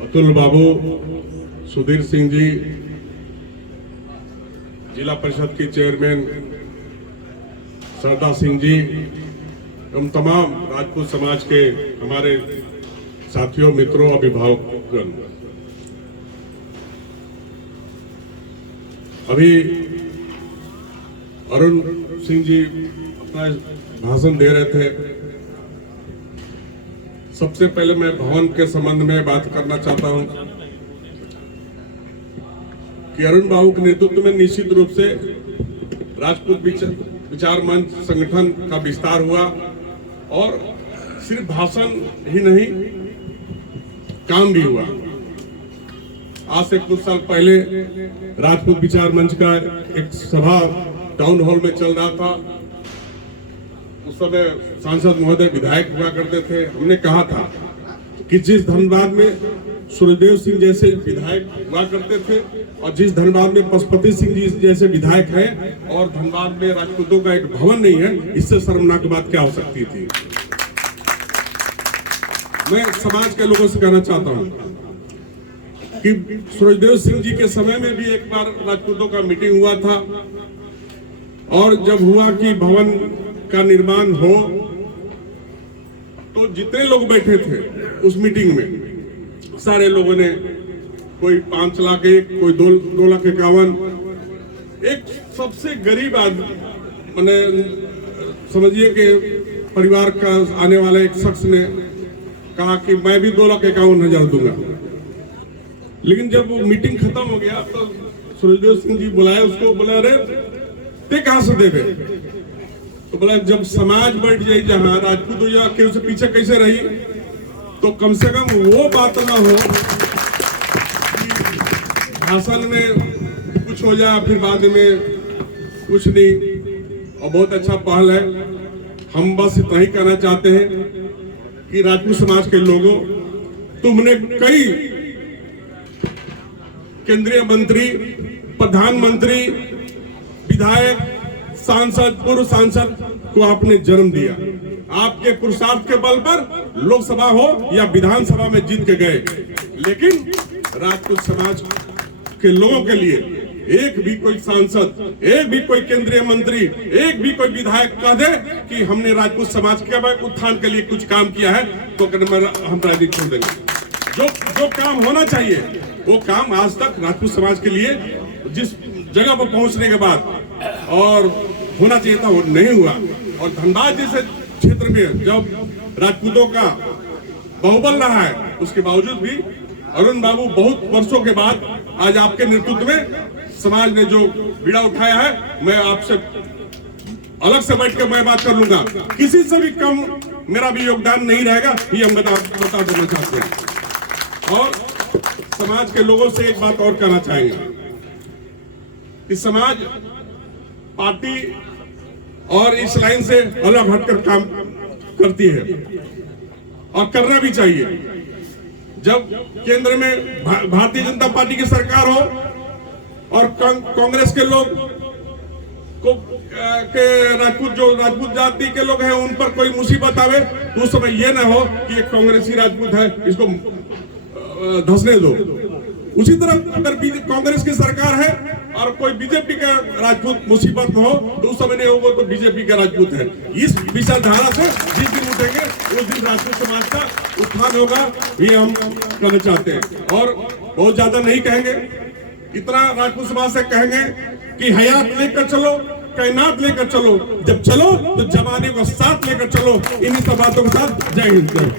अतुल बाबू, सुधीर सिंह जी, जिला परिषद के चेयरमैन सरदार सिंह जी एवं तमाम राजपूत समाज के हमारे साथियों, मित्रों, अभिभावकगण, अभी अरुण सिंह जी अपना भाषण दे रहे थे। सबसे पहले मैं भवन के संबंध में बात करना चाहता हूं कि अरुण बाबू के नेतृत्व में निश्चित रूप से राजपूत विचार मंच संगठन का विस्तार हुआ और सिर्फ भाषण ही नहीं, काम भी हुआ। आज से कुछ साल पहले राजपूत विचार मंच का एक सभा टाउन हॉल में चल रहा था। उस समय सांसद महोदय विधायक हुआ करते थे। हमने कहा था कि जिस धनबाद में सूर्यदेव सिंह जैसे विधायक हुआ करते थे और जिस धनबाद में पशुपति सिंह जी जैसे विधायक हैं और धनबाद में राजपूतों का एक भवन नहीं है, इससे शर्मनाक बात क्या हो सकती थी। मैं समाज के लोगों से कहना चाहता हूं कि सूर्यदेव सिंह जी के समय में भी एक बार राजपूतों का मीटिंग हुआ था और जब हुआ कि भवन का निर्माण हो तो जितने लोग बैठे थे उस मीटिंग में, सारे लोगों ने, कोई 5 लाख एक, कोई 2,51,000, एक सबसे गरीब आदमी, मैंने समझिए कि परिवार का आने वाला एक शख्स ने कहा कि मैं भी 2,51,000 दूंगा। लेकिन जब वो मीटिंग खत्म हो गया तो सूर्यदेव सिंह जी बुलाए उसको, बोला अरे ते कहां से देवे? तो बोला जब समाज बैठ जाए जहां राजपूत हो जाए, उसे पीछे कैसे रही? तो कम से कम वो बात ना हो भाषण में कुछ हो जाए फिर बाद में कुछ नहीं। और बहुत अच्छा पहल है। हम बस इतना ही कहना चाहते हैं कि राजपूत समाज के लोगों, तुमने कई केंद्रीय मंत्री, प्रधानमंत्री, विधायक, सांसद, पूर्व सांसद को आपने जन्म दिया। आपके पुरुषार्थ के बल पर लोकसभा हो या विधानसभा में जीत के गए। लेकिन राजपूत समाज के लोगों के लिए एक भी कोई सांसद, एक भी कोई केंद्रीय मंत्री, एक भी कोई विधायक कह दे कि हमने राजपूत समाज के उत्थान के लिए कुछ काम किया है, तो हम राजनीति छोड़ देंगे। जो काम होना चाहिए वो काम आज तक राजपूत समाज के लिए जिस जगह पर पहुंचने के बाद और होना चाहिए था वो नहीं हुआ। और धनबाद जैसे क्षेत्र में जब राजपूतों का बाहुबल रहा है, उसके बावजूद भी अरुण बाबू बहुत वर्षों के बाद आज आपके नेतृत्व में समाज ने जो बीड़ा उठाया है, मैं आपसे अलग से बैठ कर मैं बात कर लूंगा। किसी से भी कम मेरा भी योगदान नहीं रहेगा, ये हम बता देना चाहते हैं। और समाज के लोगों से एक बात और कहना चाहेंगे कि समाज पार्टी और इस लाइन से अलग हटकर काम करती है और करना भी चाहिए। जब केंद्र में भारतीय जनता पार्टी की सरकार हो और कांग्रेस के लोग को के राजपूत जाति के लोग हैं उन पर कोई मुसीबत आवे, तो उस समय ये ना हो कि ये कांग्रेसी राजपूत है, इसको धंसने दो। उसी तरह अगर कांग्रेस की सरकार है और कोई बीजेपी का राजपूत मुसीबत में हो, तो उस समय नहीं होगा तो बीजेपी का राजपूत है। इस विचारधारा से जिस दिन उठेंगे उस दिन राजपूत समाज का उत्थान होगा, ये हम कहना चाहते हैं। और बहुत ज्यादा नहीं कहेंगे, इतना राजपूत समाज से कहेंगे कि हयात लेकर चलो, कायनात लेकर चलो, जब चलो तो जमाने को साथ लेकर चलो। इन्हीं सब बातों के साथ जय हिंद।